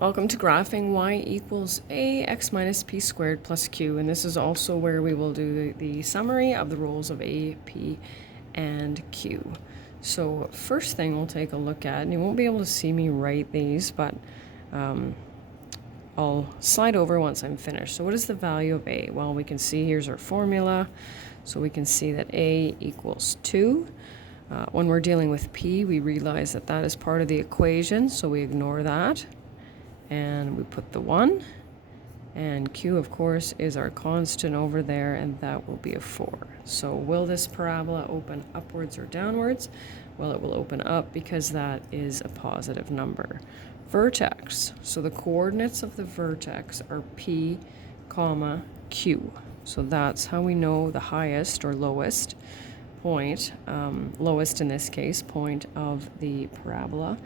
Welcome to graphing y equals a x minus p squared plus q, and this is also where we will do the summary of the roles of a, p, and q. So first thing we'll take a look at, and you won't be able to see me write these, but I'll slide over once I'm finished. So what is the value of a? Well, we can see here's our formula. So we can see that a equals 2. When we're dealing with p, we realize that that is part of the equation, so we ignore that. And we put the 1, and q, of course, is our constant over there, and that will be a 4. So will this parabola open upwards or downwards? Well, it will open up because that is a positive number. Vertex. So the coordinates of the vertex are p, comma, q. So that's how we know the highest or lowest point, lowest in this case, point of the parabola,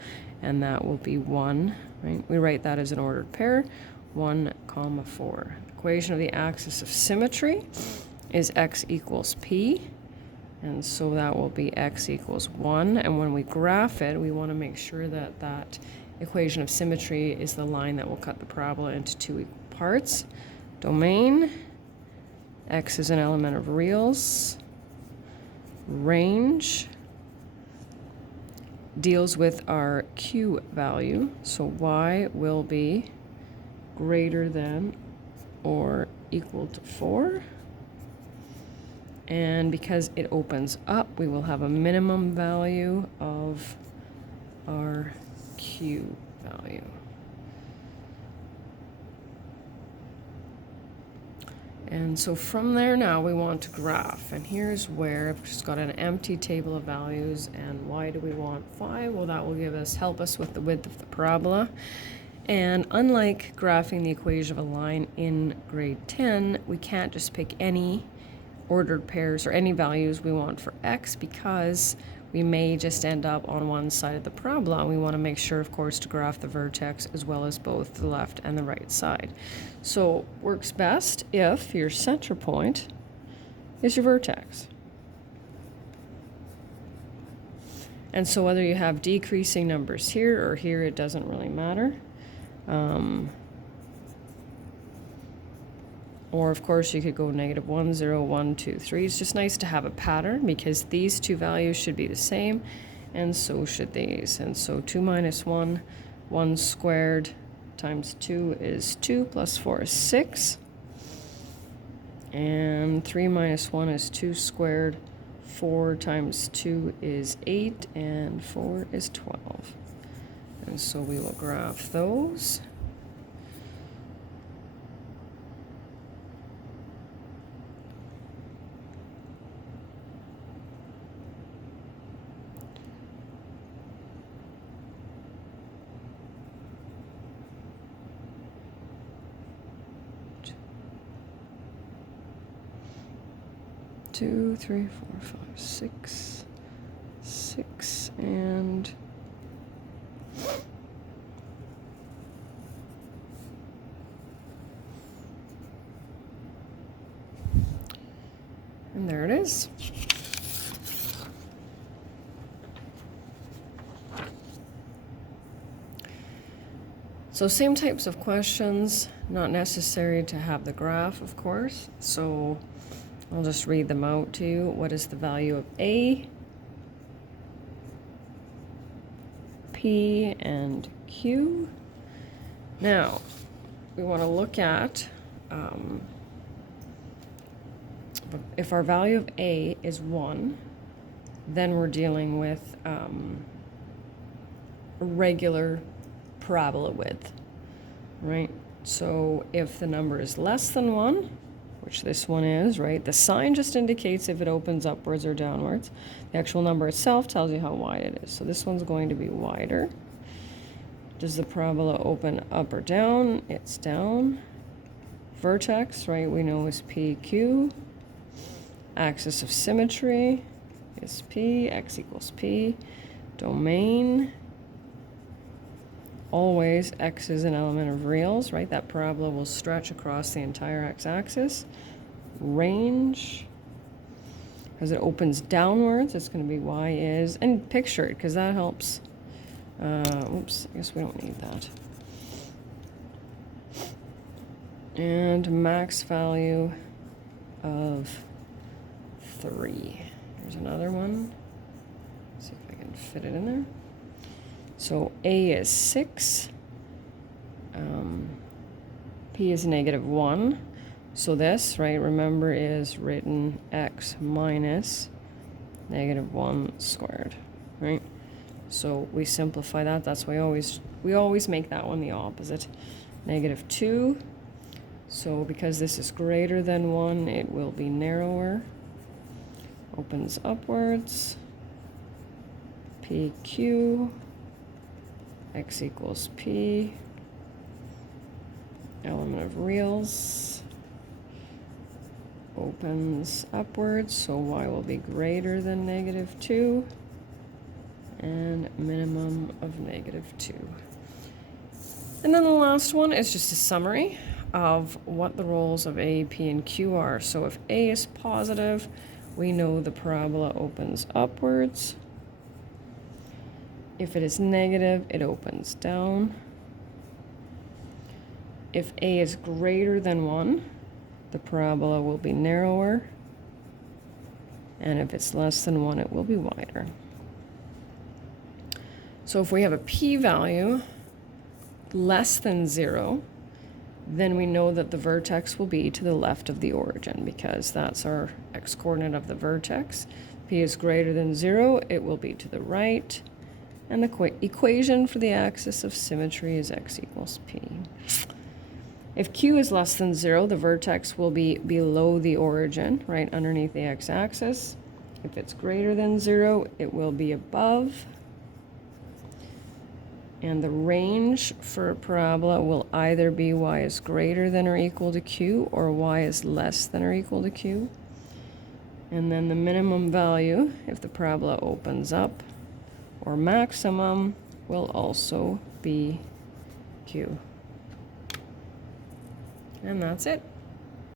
and that will be 1, right? We write that as an ordered pair, 1, comma 4. The equation of the axis of symmetry is x equals p, and so that will be x equals 1, and when we graph it, we want to make sure that that equation of symmetry is the line that will cut the parabola into two equal parts. Domain, x is an element of reals. Range deals with our q value, so y will be greater than or equal to 4. And because it opens up, we will have a minimum value of our q value. And so from there now we want to graph, and here's where I've just got an empty table of values. And why do we want phi? Well, that will help us with the width of the parabola. And unlike graphing the equation of a line in grade 10, we can't just pick any ordered pairs or any values we want for x, because we may just end up on one side of the parabola. We want to make sure, of course, to graph the vertex as well as both the left and the right side. So works best if your center point is your vertex. And so whether you have decreasing numbers here or here, it doesn't really matter. Or, of course, you could go negative 1, 0, 1, 2, 3. It's just nice to have a pattern because these two values should be the same, and so should these. And so 2 minus 1, 1 squared times 2 is 2, plus 4 is 6. And 3 minus 1 is 2 squared. 4 times 2 is 8, and 4 is 12. And so we will graph those. Two, 3, 4, 5, 6, 6, and there it is. So same types of questions, not necessary to have the graph, of course. So I'll just read them out to you. What is the value of a, p, and q? Now, we want to look at if our value of a is 1, then we're dealing with a regular parabola width, right? So if the number is less than 1, which this one is, right? The sign just indicates if it opens upwards or downwards. The actual number itself tells you how wide it is. So this one's going to be wider. Does the parabola open up or down? It's down. Vertex, right, we know is PQ. Axis of symmetry is P, x equals P. Domain, always x is an element of reals, right? That parabola will stretch across the entire x-axis. Range, as it opens downwards, it's going to be y is, and picture it because that helps. Oops, I guess we don't need that. and max value of 3. Here's another one. See if I can fit it in there. So A is 6. P is -1. So this, right, remember, is written x minus -1 squared, right? So we simplify that. That's why we always make that one the opposite. -2. So because this is greater than 1, it will be narrower. Opens upwards. PQ. X equals P. Element of reals. Opens upwards, so y will be greater than -2. And minimum of -2. And then the last one is just a summary of what the roles of A, P, and Q are. So if A is positive, we know the parabola opens upwards. If it is negative, it opens down. If A is greater than 1, the parabola will be narrower. And if it's less than 1, it will be wider. So if we have a p-value less than 0, then we know that the vertex will be to the left of the origin, because that's our x-coordinate of the vertex. P is greater than 0, it will be to the right. And the equation for the axis of symmetry is x equals p. If q is less than 0, the vertex will be below the origin, right underneath the x-axis. If it's greater than 0, it will be above. And the range for a parabola will either be y is greater than or equal to q, or y is less than or equal to q. And then the minimum value, if the parabola opens up, or maximum, will also be q. And that's it.